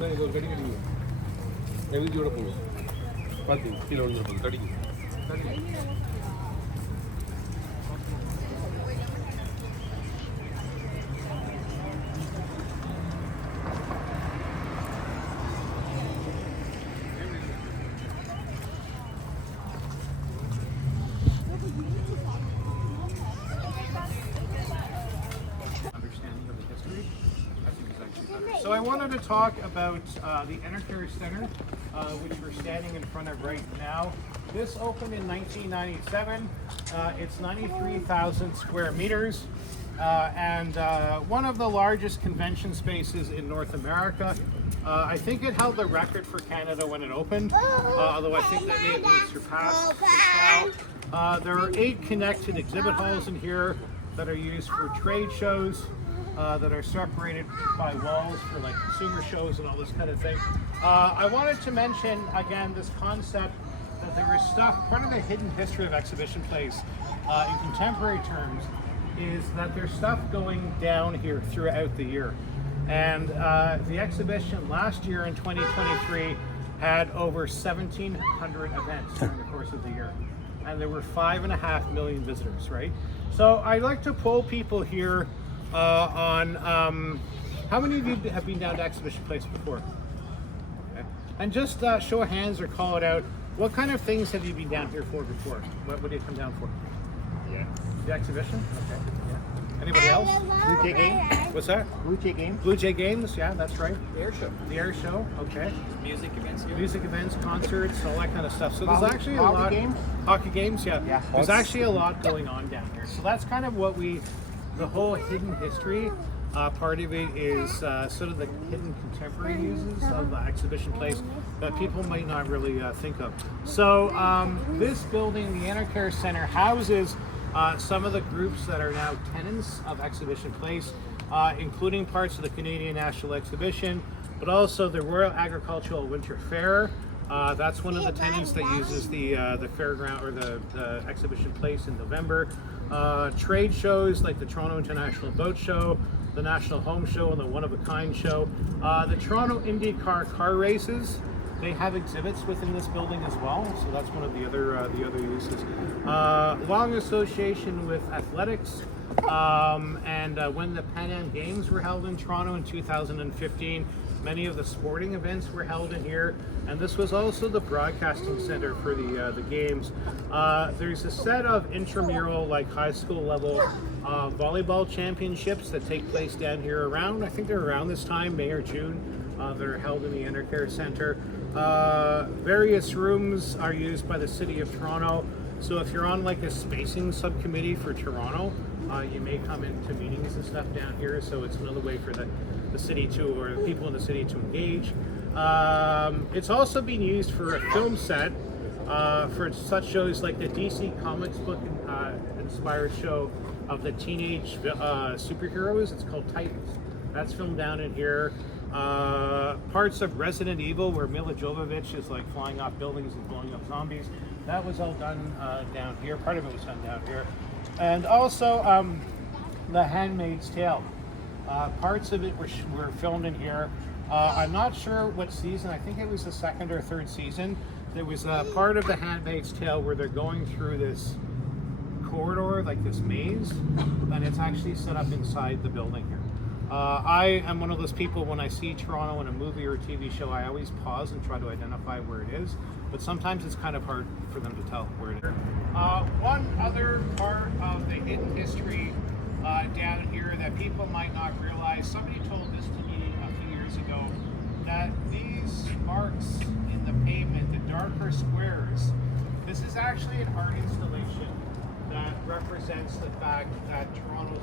நான் இது ஒரு கடி கடிங்க நெவிதியோட போகும் பார்த்தீங்க கீழே விழுந்துருப்போம் கடிங்க So I wanted to talk about the Enterprise Center, which we're standing in front of right now. This opened in 1997. It's 93,000 square meters and one of the largest convention spaces in North America. I think it held the record for Canada when it opened, although I think that may have been surpassed now. There are 8 connected exhibit halls in here that are used for trade shows. That are separated by walls for like consumer shows and all this kind of thing. I wanted to mention again this concept that there is stuff, part of the hidden history of Exhibition Place in contemporary terms is that there's stuff going down here throughout the year. And the exhibition last year in 2023 had over 1,700 events during the course of the year. And there were 5.5 million visitors, right? So I'd like to poll people here on how many of you have been down to Exhibition Place before? Okay. And just show of hands or call it out. What kind of things have you been down here for before? What would you come down for? Yeah. The exhibition? Okay. Yeah. Anybody else? Blue Jay game. What's that? Blue Jay game. Blue Jay games, yeah, that's right. The air show. The air show, okay. Music events here. Music events, concerts, all that kind of stuff. So there's actually a lot. Games? Hockey games, yeah. There's Horse. actually a lot going on down here. So that's kind of what the whole hidden history part of it is sort of the hidden contemporary uses of Exhibition Place that people might not really think of. So this building, the Entercare Center, houses some of the groups that are now tenants of Exhibition Place, including parts of the Canadian National Exhibition, but also the Royal Agricultural Winter Fair. That's one of the tenants that uses the fairground or the Exhibition Place in November. Trade shows like the Toronto International Boat Show, the National Home Show, and the One of a Kind Show. The Toronto IndyCar car races, they have exhibits within this building as well, so that's one of the other uses. Long association with athletics, and when the Pan Am Games were held in Toronto in 2015, many of the sporting events were held in here, and this was also the broadcasting center for the games. There's a set of intramural, like high school level volleyball championships that take place down here around, I think they're around this time, May or June, that are held in the Entercare Center. Various rooms are used by the City of Toronto, so if you're on like a spacing subcommittee for Toronto, you may come into meetings and stuff down here, so it's another way for the city to, or the people in the city to engage. It's also being used for a film set for such shows like the DC Comics book inspired show of the teenage superheroes. It's called Titans. That's filmed down in here. Parts of Resident Evil where Mila Jovovich is like flying off buildings and blowing up zombies. That was all done down here. Part of it was done down here. And also The Handmaid's Tale. Parts of it were filmed in here. I'm not sure what season. I think it was the 2nd or 3rd season. There was a part of The Handmaid's Tale where they're going through this corridor, like this maze, and it's actually set up inside the building here. I am one of those people, when I see Toronto in a movie or a TV show, I always pause and try to identify where it is, but sometimes it's kind of hard for them to tell where it is. One other part of the hidden history down here that people might not realize, somebody told this to me a few years ago, that these marks in the pavement, the darker squares, this is actually an art installation that represents the fact that Toronto's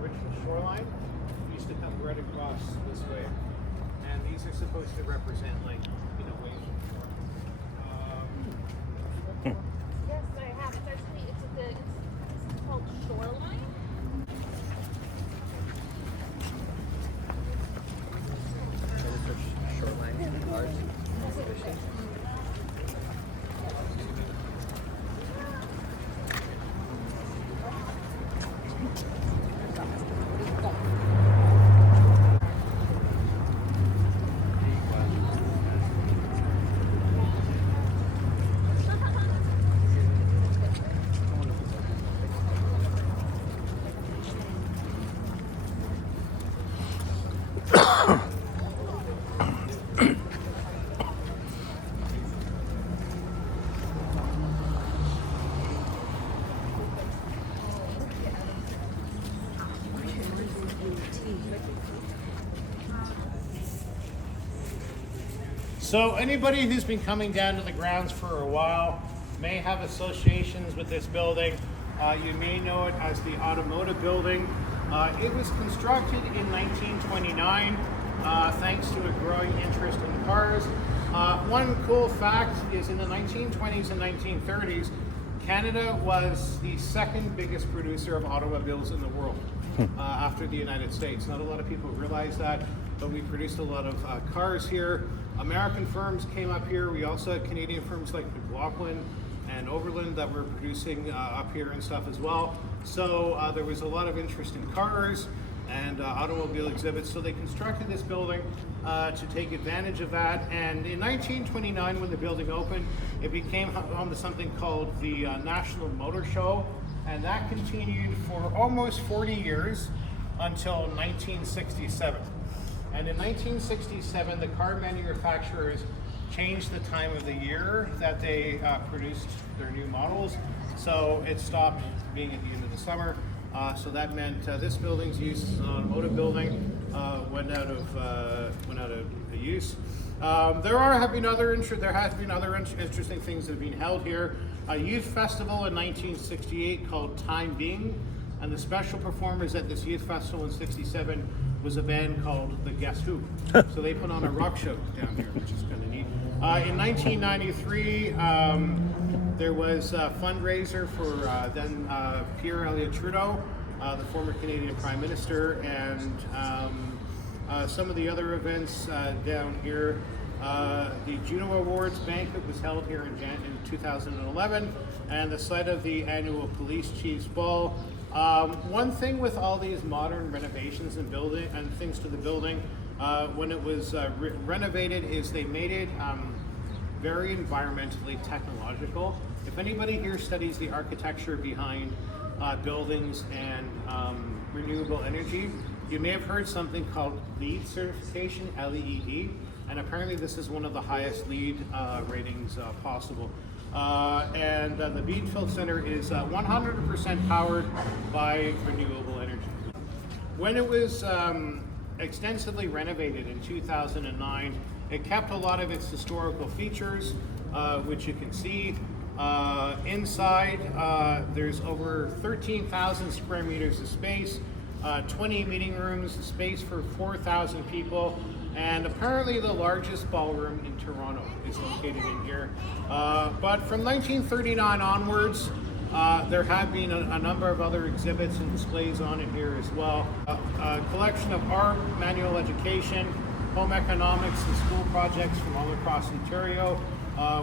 original shoreline used to come right across this way, and these are supposed to represent, like, you know, waves from shore. Yes, I have. It's actually it's called Shoreline. Shoreline arts exhibition. So anybody who's been coming down to the grounds for a while may have associations with this building. You may know it as the Automotive Building. It was constructed in 1929 thanks to a growing interest in cars. One cool fact is in the 1920s and 1930s, Canada was the second biggest producer of automobiles in the world after the United States. Not a lot of people realize that, but we produced a lot of cars here. American firms came up here. We also had Canadian firms like McLaughlin and Overland that were producing up here and stuff as well. So there was a lot of interest in cars and automobile exhibits. So they constructed this building to take advantage of that. And in 1929, when the building opened, it became home to something called the National Motor Show. And that continued for almost 40 years until 1967. And in 1967, the car manufacturers changed the time of the year that they produced their new models. So it stopped being at the end of the summer. So that meant this building's use as an automotive building went out of use. There has been other interesting things that have been held here. A youth festival in 1968 called Time Being, and the special performers at this youth festival in '67 was a band called the Guess Who. So they put on a rock show down here, which is kind of neat. In 1993, there was a fundraiser for then Pierre Elliott Trudeau, the former Canadian Prime Minister, and some of the other events down here. The Juno Awards banquet was held here in 2011, and the site of the annual Police Chiefs Ball. One thing with all these modern renovations and building and things to the building, when it was renovated, is they made it very environmentally technological. If anybody here studies the architecture behind buildings and renewable energy, you may have heard something called LEED certification, LEED, and apparently this is one of the highest LEED ratings possible. And the Beedfield Center is 100% powered by renewable energy. When it was extensively renovated in 2009, it kept a lot of its historical features, which you can see. Inside, there's over 13,000 square meters of space, 20 meeting rooms, space for 4,000 people, and apparently the largest ballroom in Toronto is located in here. But from 1939 onwards, there have been a number of other exhibits and displays on it here as well. A collection of art, manual education, home economics, and school projects from all across Ontario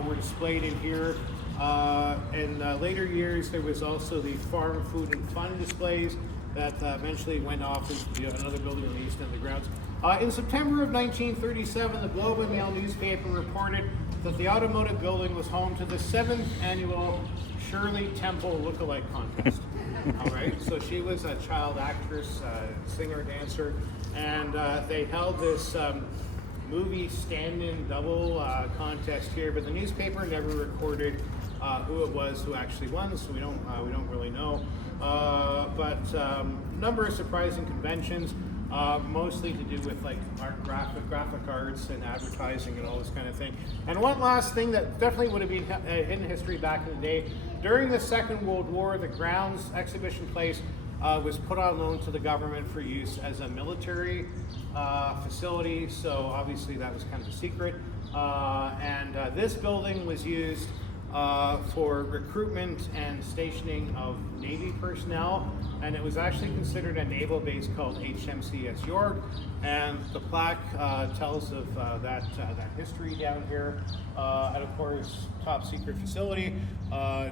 were displayed in here. In later years, there was also the farm, food, and fun displays that eventually went off into another building on the east end of the grounds. In September of 1937, the Globe and Mail newspaper reported that the Automotive Building was home to the 7th annual Shirley Temple lookalike contest. All right, so she was a child actress, singer, dancer, and they held this movie stand-in double contest here, but the newspaper never recorded who it was who actually won, so we don't really know. But number of surprising conventions, mostly to do with like graphic arts and advertising and all this kind of thing. And one last thing that definitely would have been hidden history back in the day, during the Second World War, the grounds exhibition place was put on loan to the government for use as a military facility, so obviously that was kind of a secret. And this building was used for recruitment and stationing of Navy personnel, and it was actually considered a naval base called HMCS York, and the plaque tells of that history down here. And of course, top secret facility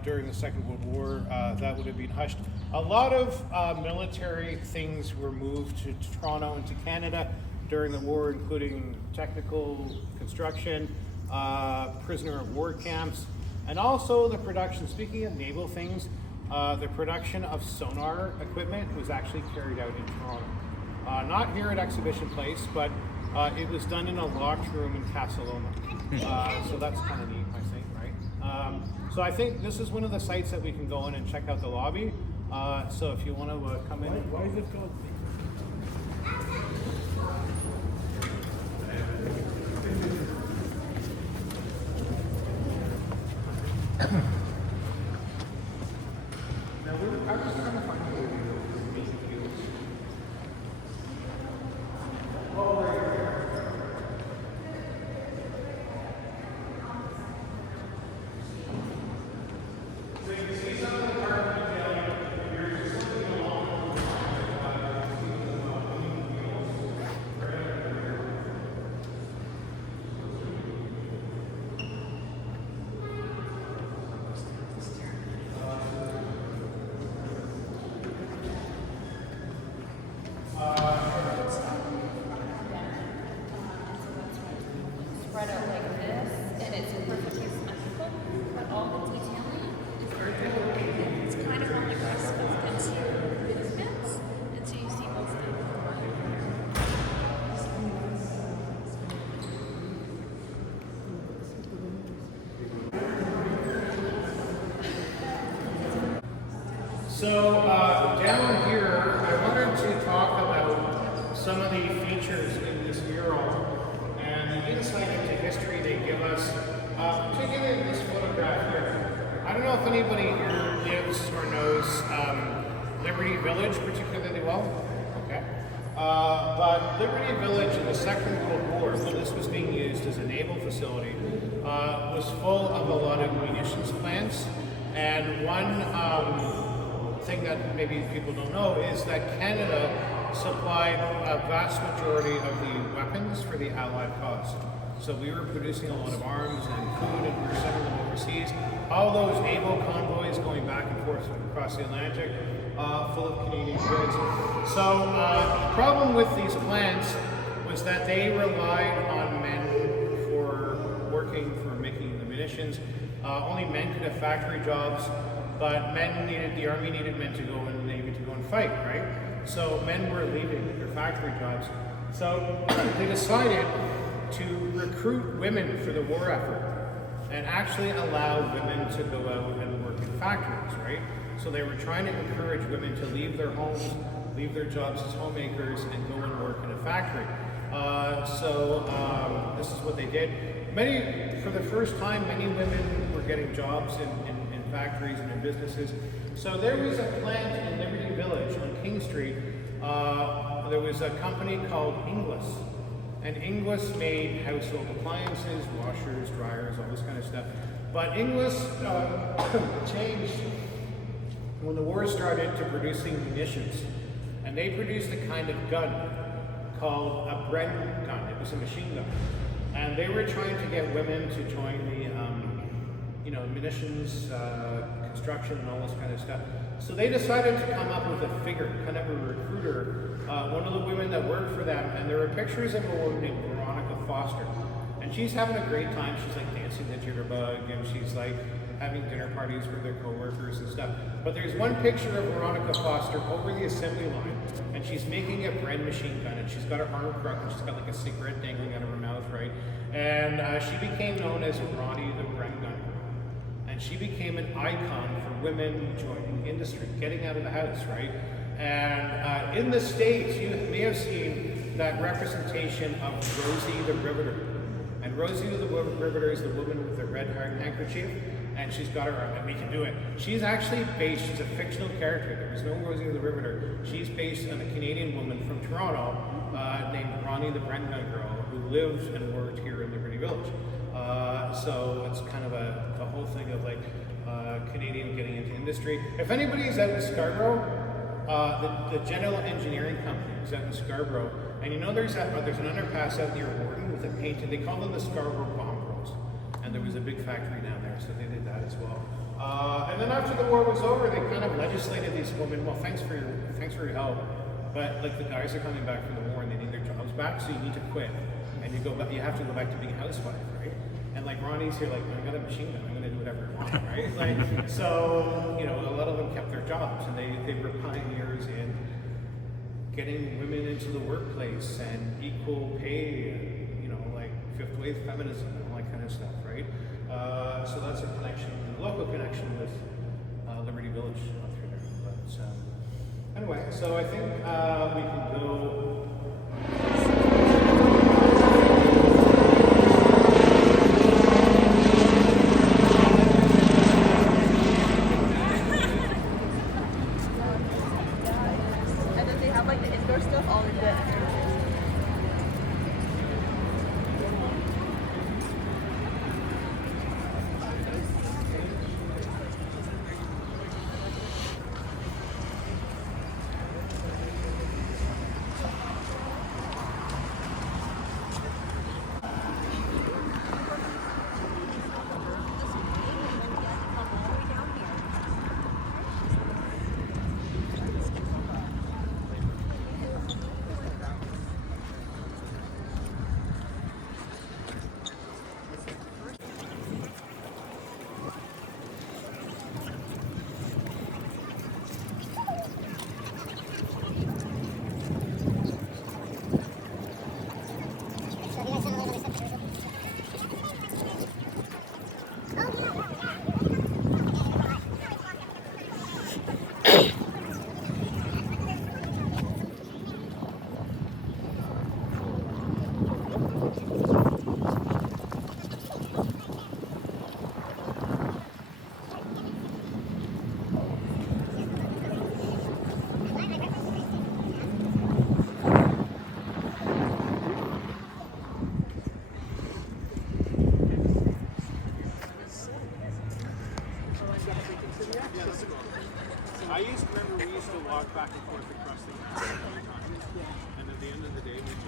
during the Second World War, that would have been hushed. A lot of military things were moved to Toronto and to Canada during the war, including technical construction, prisoner of war camps, and also the production, speaking of naval things, the production of sonar equipment was actually carried out in Toronto. Not here at Exhibition Place, but it was done in a locked room in Casa Loma. So that's kind of neat, I think, right? So I think this is one of the sites that we can go in and check out the lobby. So if you want to come in. Why is it called? Now, I was trying to find a way to make it use. Spread out like this, and it's perfectly symmetrical, but all the detailing is very good. It's kind of on the cusp of interior movements, and so you see most of the So down here, I wanted to talk about some of the features in this mural and the insight into history they give us, particularly in this photograph here. I don't know if anybody here lives or knows Liberty Village particularly well. Okay. But Liberty Village in the Second World War, when this was being used as a naval facility, was full of a lot of munitions plants. And one thing that maybe people don't know is that Canada supplied a vast majority of the weapons for the Allied cause. So we were producing a lot of arms and food, and we were sending them overseas. All those naval convoys going back and forth across the Atlantic, full of Canadian goods. So the problem with these plants was that they relied on men for working, for making the munitions. Only men could have factory jobs, but the army needed men to go and the navy to go and fight, right? So men were leaving their factory jobs. So they decided to recruit women for the war effort and actually allow women to go out and work in factories, right? So they were trying to encourage women to leave their homes, leave their jobs as homemakers, and go and work in a factory. This is what they did. For the first time, many women were getting jobs in factories and in businesses. So there was a plant in Liberty Village on King Street. There was a company called Inglis. And Inglis made household appliances, washers, dryers, all this kind of stuff. But Inglis changed when the war started to producing munitions. And they produced a kind of gun called a Bren gun. It was a machine gun. And they were trying to get women to join the munitions, construction, and all this kind of stuff. So they decided to come up with a figure, kind of a recruiter, one of the women that worked for them, and there were pictures of a woman named Veronica Foster. And she's having a great time. She's like dancing the jitterbug, and she's like having dinner parties with their co-workers and stuff. But there's one picture of Veronica Foster over the assembly line, and she's making a Bren machine gun, and she's got her arm crooked, and she's got like a cigarette dangling out of her mouth, right? And she became known as Ronnie the Bren gun. And she became an icon for women joining industry, getting out of the house, right? And in the States, you may have seen that representation of Rosie the Riveter. And Rosie the Riveter is the woman with the red handkerchief, and she's got her arm, and we can do it. She's actually based, she's a fictional character. There was no Rosie the Riveter. She's based on a Canadian woman from Toronto named Ronnie the Bren Gun Girl, who lived and worked here in Liberty Village. So it's kind of a whole thing of like Canadian getting into industry. If anybody's out in Scarborough, the General Engineering Company is out in Scarborough, and you know there's an underpass out near Warden with a painted, they call them the Scarborough Bomb Rolls, and there was a big factory down there, so they did that as well. And then after the war was over, they kind of legislated these women. Well, thanks for your help, but like the guys are coming back from the war and they need their jobs back, so you need to quit, and you have to go back to being a housewife, right? And like Ronnie's here, like, I got a machine gun, I'm gonna do whatever I want, right? Like, so, a lot of them kept their jobs, and they were pioneers in getting women into the workplace and equal pay, and, like fifth wave feminism and all that kind of stuff, right? So that's a connection, a local connection with Liberty Village up through there. But anyway, so I think we can go.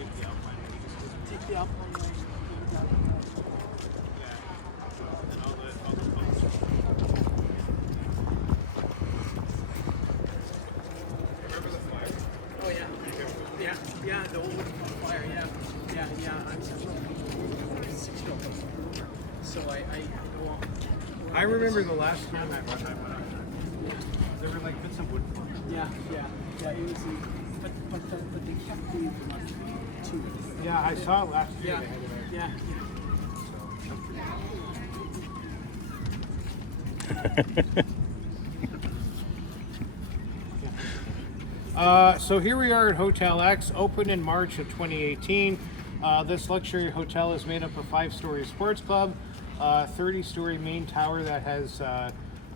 take the outline. Take the outline. And all the posts. Remember the fire? Oh yeah. Yeah, the old fire, yeah. So I go on. I remember the last time I went up. There were like bits of wood flying. Yeah, it was, but they kept doing it for months too. Yeah, I saw it last year. Yeah, They had it out. yeah. So here we are at Hotel X, opened in March of 2018. This luxury hotel is made up of 5-story sports club, 30-story main tower that has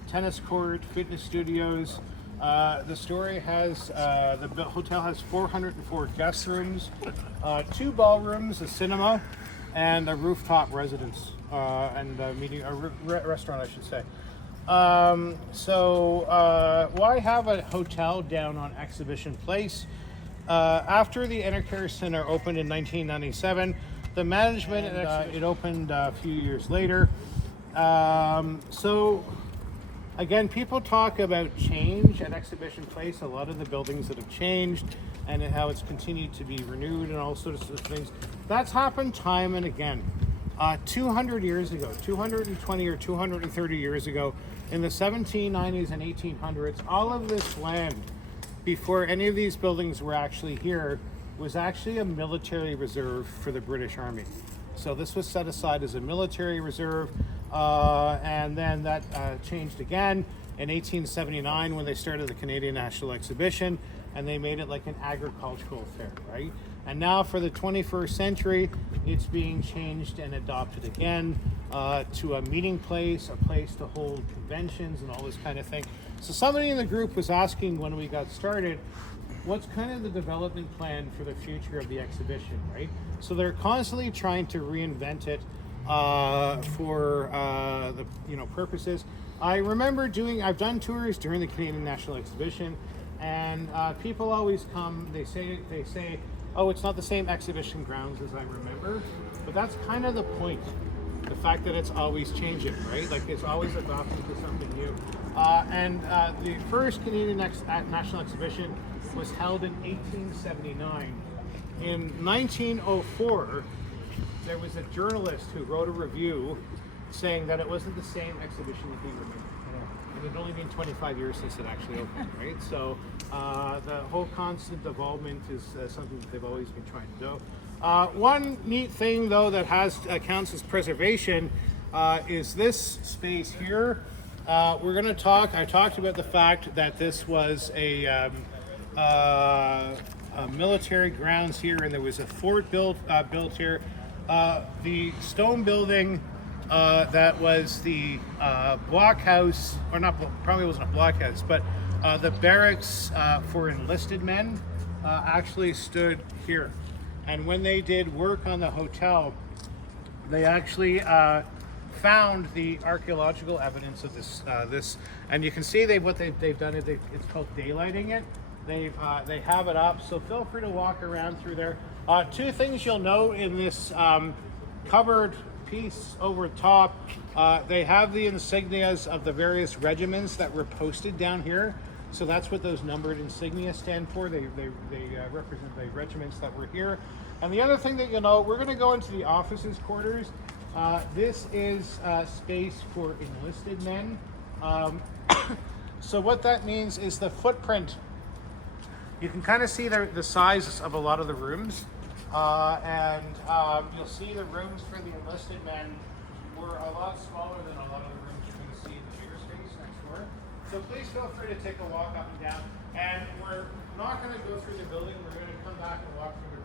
tennis court, fitness studios. The hotel has 404 guest rooms, 2 ballrooms, a cinema, and a rooftop residence and a restaurant, I should say. Why have a hotel down on Exhibition Place? After the Intercare Center opened in 1997, the management, it opened a few years later. Again, people talk about change at Exhibition Place, a lot of the buildings that have changed and how it's continued to be renewed and all sorts of things. That's happened time and again. 200 years ago, 220 or 230 years ago, in the 1790s and 1800s, all of this land, before any of these buildings were actually here, was actually a military reserve for the British Army. So this was set aside as a military reserve, and then that changed again in 1879 when they started the Canadian National Exhibition, and they made it like an agricultural fair, right? And now for the 21st century, it's being changed and adopted again to a meeting place, a place to hold conventions and all this kind of thing. So somebody in the group was asking when we got started, what's kind of the development plan for the future of the exhibition, right? So they're constantly trying to reinvent it for the purposes. I remember I've done tours during the Canadian National Exhibition, and people always come, they say, oh, it's not the same exhibition grounds as I remember, but that's kind of the point. The fact that it's always changing, right? Like it's always adapting to something new. The first Canadian National Exhibition was held in 1879. In 1904, there was a journalist who wrote a review saying that it wasn't the same exhibition that he remembered. It had only been 25 years since it actually opened, right? So the whole constant evolvement is something that they've always been trying to do. One neat thing, though, that counts as preservation is this space here. We're going to talk. I talked about the fact that this was a military grounds here, and there was a fort built here. The stone building that was the blockhouse, or not, probably wasn't a blockhouse, but the barracks for enlisted men actually stood here. And when they did work on the hotel, they actually found the archaeological evidence of this. And you can see what they've done is it's called daylighting it. They have it up, so feel free to walk around through there. 2 things you'll note in this covered piece over top, they have the insignias of the various regiments that were posted down here. So that's what those numbered insignia stand for. They represent the regiments that were here. And the other thing that you'll know, we're going to go into the officers' quarters. This is space for enlisted men. So what that means is the footprint. You can kind of see the size of a lot of the rooms. You'll see the rooms for the enlisted men were a lot smaller than a lot of the rooms you're going to see in the bigger space next door. So please feel free to take a walk up and down. And we're not going to go through the building. We're going to come back and walk through the